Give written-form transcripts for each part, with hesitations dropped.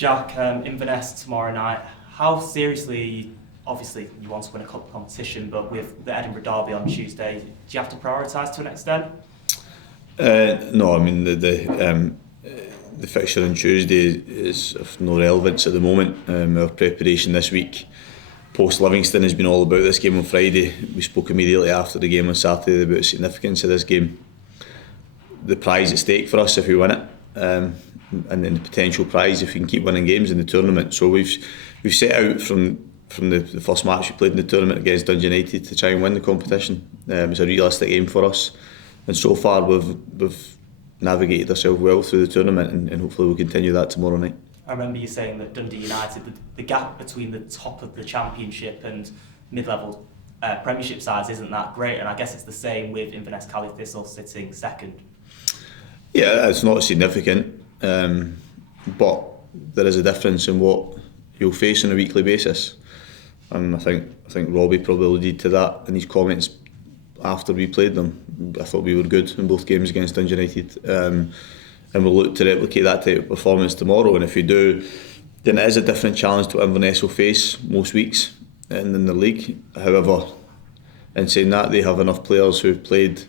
Jack, Inverness tomorrow night. How seriously, obviously you want to win a cup competition, but with the Edinburgh Derby on Tuesday, do you have to prioritise to an extent? No, I mean the fixture on Tuesday is of no relevance at the moment. Our preparation this week post Livingston has been all about this game on Friday. We spoke immediately after the game on Saturday about the significance of this game, the prize at stake for us if we win it, and then the potential prize if we can keep winning games in the tournament. So we've set out from the first match we played in the tournament against Dundee United to try and win the competition. It's a realistic aim for us, and so far we've navigated ourselves well through the tournament, and hopefully we'll continue that tomorrow night. I remember you saying that Dundee United, the gap between the top of the Championship and mid-level Premiership sides isn't that great, and I guess it's the same with Inverness Caledonian Thistle sitting second. Yeah, it's not significant, but there is a difference in what you'll face on a weekly basis, and I think Robbie probably alluded to that in his comments after we played them. I thought we were good in both games against Dundee United, and we'll look to replicate that type of performance tomorrow. And if we do, then it is a different challenge to what Inverness will face most weeks in the league. However, in saying that, they have enough players who've played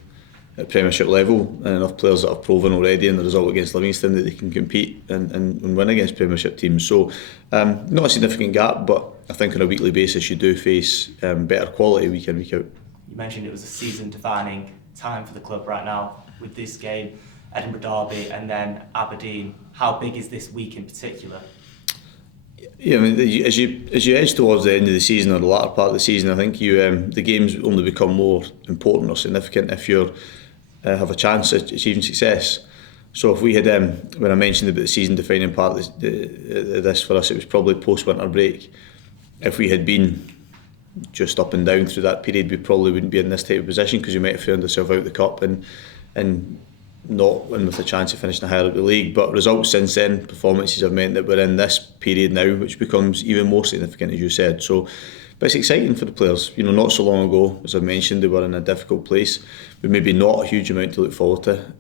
at Premiership level and enough players that have proven already in the result against Livingston that they can compete and win against Premiership teams. So not a significant gap, but I think on a weekly basis you do face better quality week in, week out. You mentioned it was a season-defining time for the club right now with this game, Edinburgh Derby and then Aberdeen. How big is this week in particular? Yeah, I mean, as you edge towards the end of the season or the latter part of the season, I think the games only become more important or significant if you have a chance at achieving success. So if we had, when I mentioned about the season-defining part of this for us, it was probably post-winter break. If we had been just up and down through that period, we probably wouldn't be in this type of position, because you might have found yourself out of the cup and not win with a chance of finishing higher up the league. But results since then, performances have meant that we're in this period now, which becomes even more significant, as you said. So, but it's exciting for the players. You know, not so long ago, as I mentioned, they were in a difficult place with maybe not a huge amount to look forward to.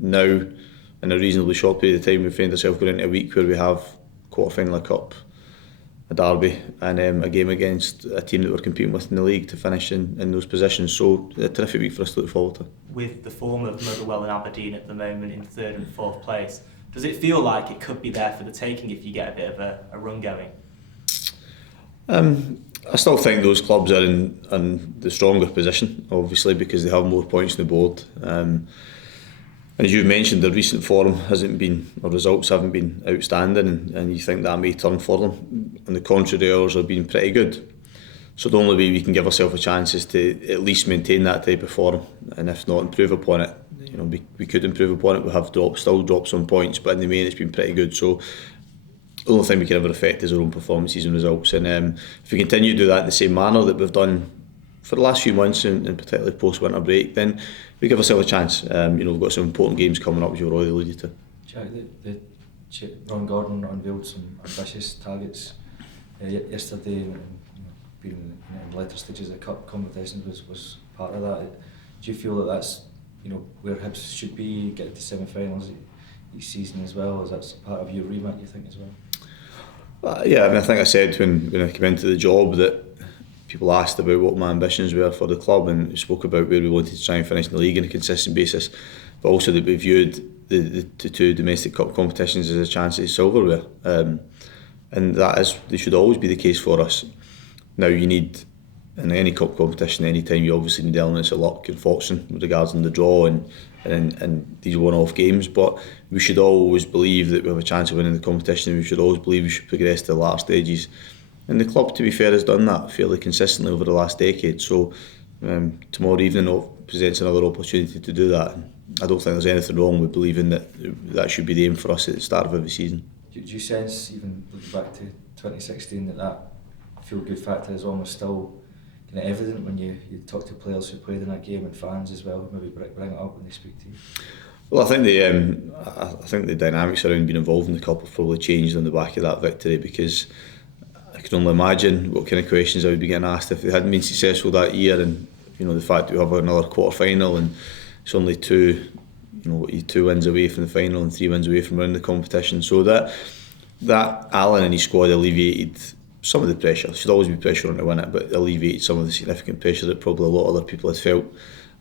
Now, in a reasonably short period of time, we find ourselves going into a week where we have quarter-final cup, a derby, and a game against a team that we're competing with in the league to finish in those positions. So a terrific week for us to look forward to. With the form of Motherwell and Aberdeen at the moment in 3rd and 4th place, does it feel like it could be there for the taking if you get a bit of a run going? I still think those clubs are in the stronger position, obviously, because they have more points on the board. And as you've mentioned, the recent form results haven't been outstanding, and you think that may turn for them. On the contrary, ours have been pretty good. So the only way we can give ourselves a chance is to at least maintain that type of form, and if not, improve upon it. You know, we could improve upon it. We have still dropped some points, but in the main, it's been pretty good. So the only thing we can ever affect is our own performances and results. And if we continue to do that in the same manner that we've done for the last few months, and particularly post-winter break, then we give ourselves a chance. We've got some important games coming up, as you've already alluded to. Jack, Ron Gordon unveiled some ambitious targets yesterday, and being in later stages of the cup competition was part of that. Do you feel that that's where Hibs should be, get to semi-finals each season as well? Is that part of your remit, you think, as well? Yeah, I mean, I think I said when I came into the job that people asked about what my ambitions were for the club, and we spoke about where we wanted to try and finish in the league on a consistent basis, but also that we viewed the two domestic cup competitions as a chance at silverware, and they should always be the case for us. Now, you need, in any cup competition, any time, you obviously need elements of luck and fortune with regards to the draw and these one-off games, but we should always believe that we have a chance of winning the competition, and we should always believe we should progress to the latter stages. And the club, to be fair, has done that fairly consistently over the last decade. So tomorrow evening presents another opportunity to do that. I don't think there's anything wrong with believing that should be the aim for us at the start of every season. Do you sense, even looking back to 2016, that feel-good factor is almost still kind of evident when you talk to players who played in that game and fans as well, maybe bring it up when they speak to you? Well, I think the dynamics around being involved in the cup have probably changed on the back of that victory, because I can only imagine what kind of questions I would be getting asked if they hadn't been successful that year, and the fact that we have another quarter final and it's only two wins away from the final and 3 wins away from winning the competition. So that that Alan and his squad alleviated some of the pressure. There should always be pressure on to win it, but alleviated some of the significant pressure that probably a lot of other people had felt.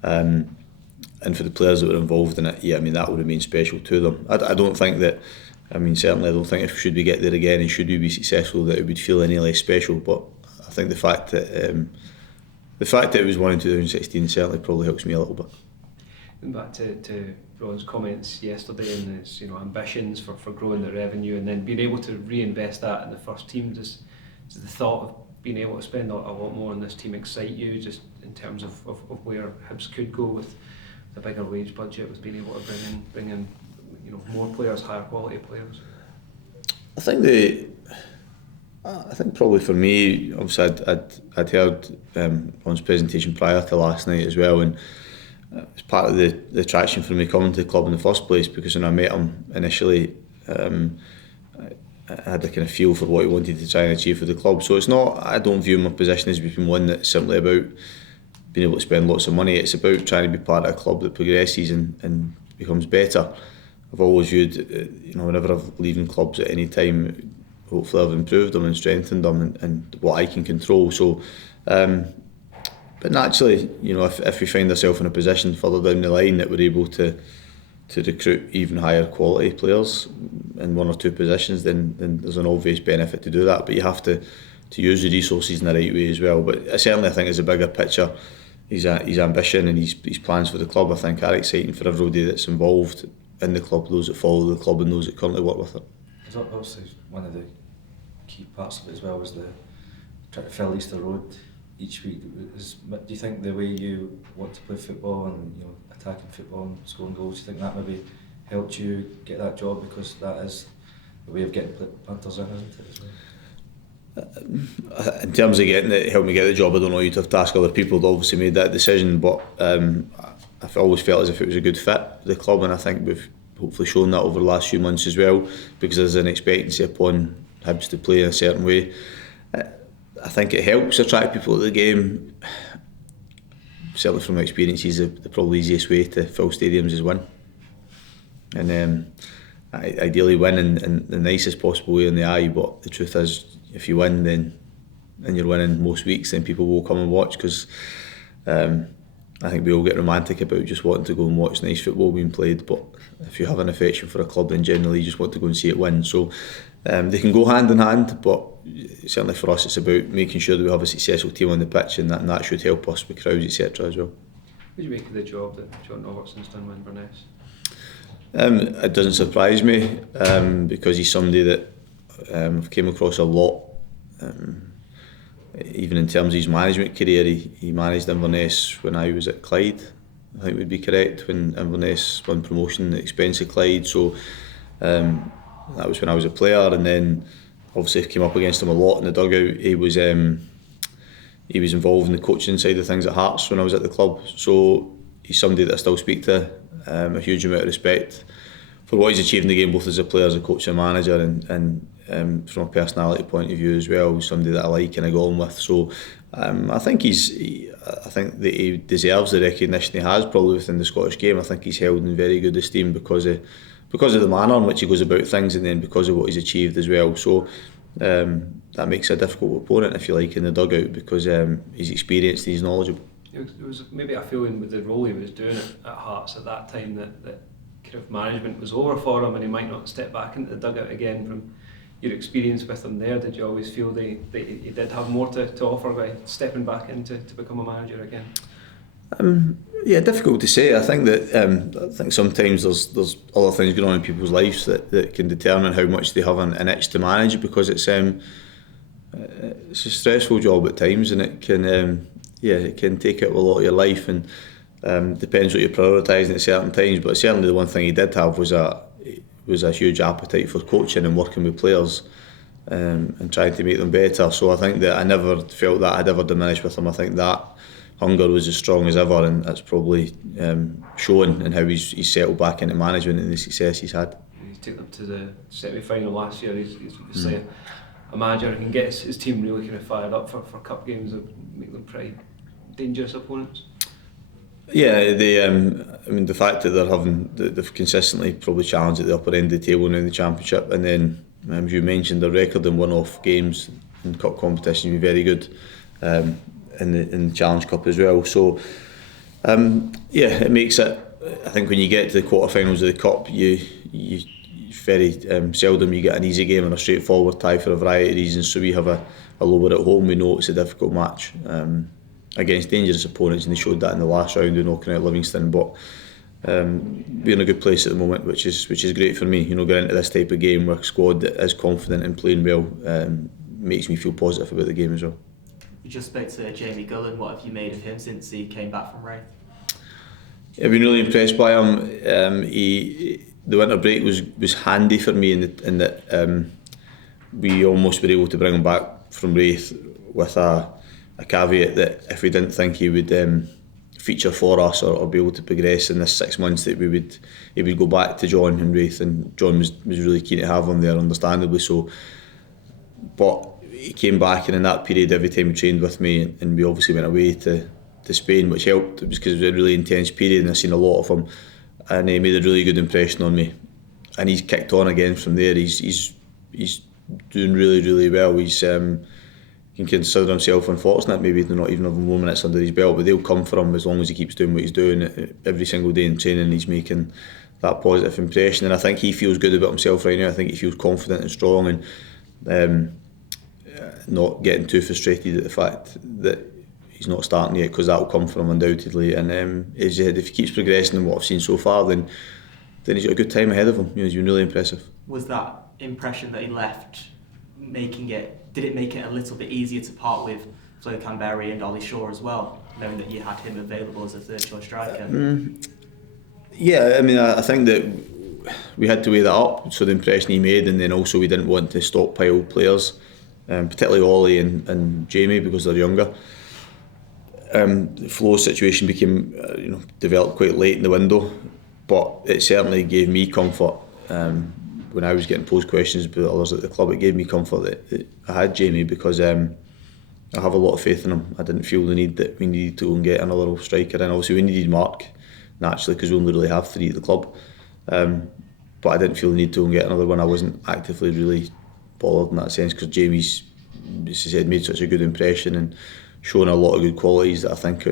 And for the players that were involved in it, yeah, I mean, that would remain special to them. I don't think that, I mean, certainly I don't think if should we get there again and should we be successful that it would feel any less special, but I think the fact that it was won in 2016 certainly probably helps me a little bit. Going back to Ron's comments yesterday and his ambitions for growing the revenue and then being able to reinvest that in the first team, does the thought of being able to spend a lot more on this team excite you, just in terms of where Hibs could go with the bigger wage budget, with being able to bring in more players, higher quality players? I think probably for me, obviously I'd heard Ron's presentation prior to last night as well, and it's part of the attraction for me coming to the club in the first place, because when I met him initially, I had a kind of feel for what he wanted to try and achieve for the club. So it's not, I don't view my position as being one that's simply about being able to spend lots of money. It's about trying to be part of a club that progresses and becomes better. I've always viewed, whenever I've leaving clubs at any time, hopefully I've improved them and strengthened them and what I can control. So, but naturally, if we find ourselves in a position further down the line that we're able to recruit even higher quality players in one or two positions, then there's an obvious benefit to do that. But you have to use the resources in the right way as well. But I think as a bigger picture, his ambition and his plans for the club, I think, are exciting for everybody that's involved in the club, those that follow the club and those that currently work with it. Because obviously one of the key parts of it as well was the trying to fill Easter Road each week. Do you think the way you want to play football and attacking football and scoring goals, do you think that maybe helped you get that job, because that is the way of getting punters in, isn't it, as well? In terms of getting it, helped me get the job, I don't know, you'd have to ask other people that obviously made that decision, but I've always felt as if it was a good fit for the club, and I think we've hopefully shown that over the last few months as well, because there's an expectancy upon Hibs to play in a certain way. I think it helps attract people to the game. Certainly from my experiences, the probably easiest way to fill stadiums is win. And ideally win in the nicest possible way in the eye, but the truth is, if you win then and you're winning most weeks, then people will come and watch, because I think we all get romantic about just wanting to go and watch nice football being played, but if you have an affection for a club, then generally you just want to go and see it win. So they can go hand in hand, but certainly for us it's about making sure that we have a successful team on the pitch, and that should help us with crowds, etc. as well. What do you make of the job that John Robertson's done with Inverness? It doesn't surprise me, because he's somebody that I've came across a lot. Even in terms of his management career, he managed Inverness when I was at Clyde, I think would be correct, when Inverness won promotion at the expense of Clyde. So that was when I was a player, and then obviously I came up against him a lot in the dugout. He was involved in the coaching side of things at Hearts when I was at the club. So he's somebody that I still speak to, a huge amount of respect for what he's achieved in the game, both as a player, as a coach and manager, and from a personality point of view as well, somebody that I like and I go on with. So I think that he deserves the recognition he has probably within the Scottish game. I think he's held in very good esteem because of the manner in which he goes about things, and then because of what he's achieved as well. So that makes a difficult opponent, if you like, in the dugout, because he's experienced, he's knowledgeable. There was maybe a feeling with the role he was doing at Hearts at that time that kind of management was over for him, and he might not step back into the dugout again. From your experience with him there, did you always feel that he did have more to offer by stepping back in to become a manager again? Yeah, difficult to say. I think sometimes there's other things going on in people's lives that can determine how much they have an itch to manage, because it's a stressful job at times, and it can take out a lot of your life, and depends what you're prioritising at certain times. But certainly the one thing he did have was a huge appetite for coaching and working with players, and trying to make them better. So I think that I never felt that I'd ever diminished with him. I think that hunger was as strong as ever, and that's probably shown in how he's settled back into management and the success he's had. He took them to the semi-final last year. He's obviously a manager who can get his team really kind of fired up for cup games that make them pretty dangerous opponents. Yeah, the fact that they've consistently probably challenged at the upper end of the table now in the Championship, and then As you mentioned, the record in one-off games in cup competition would be very good, in the Challenge Cup as well. So it makes it. I think when you get to the quarterfinals of the cup, you very seldom you get an easy game and a straightforward tie for a variety of reasons. So we have a lower at home. We know it's a difficult match against dangerous opponents, and they showed that in the last round of knocking out Livingston. But we're in a good place at the moment, which is great for me. You know, going into this type of game with a squad that is confident and playing well makes me feel positive about the game as well. You just spoke to Jamie Gullen. What have you made of him since he came back from Wraith? I've been really impressed by him. The winter break was handy for me in that we almost were able to bring him back from Wraith with a caveat that if we didn't think he would feature for us or be able to progress in this 6 months, that he would go back to John in Wraith, and John was really keen to have him there, understandably so. But he came back, and in that period, every time he trained with me, and we obviously went away to Spain, which helped. It was because it was a really intense period, and I've seen a lot of him, and he made a really good impression on me. And he's kicked on again from there. He's doing really well. He's can consider himself unfortunate, maybe not even having more minutes under his belt, but they'll come for him as long as he keeps doing what he's doing every single day in training. He's making that positive impression, and I think he feels good about himself right now. I think he feels confident and strong, and not getting too frustrated at the fact that he's not starting yet, because that will come from him undoubtedly. And as you said, if he keeps progressing in what I've seen so far, then he's got a good time ahead of him. You know, he's been really impressive. Was that impression that he left did it make it a little bit easier to part with Flo Canberry and Ollie Shaw as well, knowing that you had him available as a third choice striker? Yeah, I mean, I think that we had to weigh that up, so the impression he made, and then also we didn't want to stockpile players, particularly Ollie and Jamie, because they're younger. The Flo's situation became developed quite late in the window, but it certainly gave me comfort when I was getting posed questions by others at the club. It gave me comfort that I had Jamie, because I have a lot of faith in him. I didn't feel the need that we needed to go and get another striker in. Obviously we needed Mark, naturally, because we only really have 3 at the club, but I didn't feel the need to go and get another one. I wasn't actively really bothered in that sense, because Jamie's, as I said, made such a good impression and shown a lot of good qualities that I think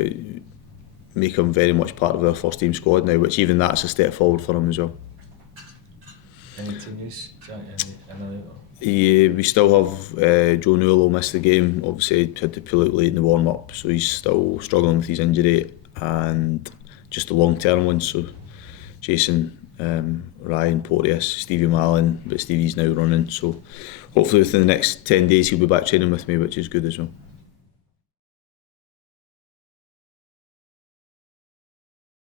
make him very much part of our first team squad now, which even that's a step forward for him as well. Any team news? We still have Joe Newell will miss the game. Obviously had to pull out late in the warm up, so he's still struggling with his injury, and just the long term ones. So Jason, Ryan, Porteous, Stevie Mallon, but Stevie's now running, so hopefully within the next 10 days he'll be back training with me, which is good as well.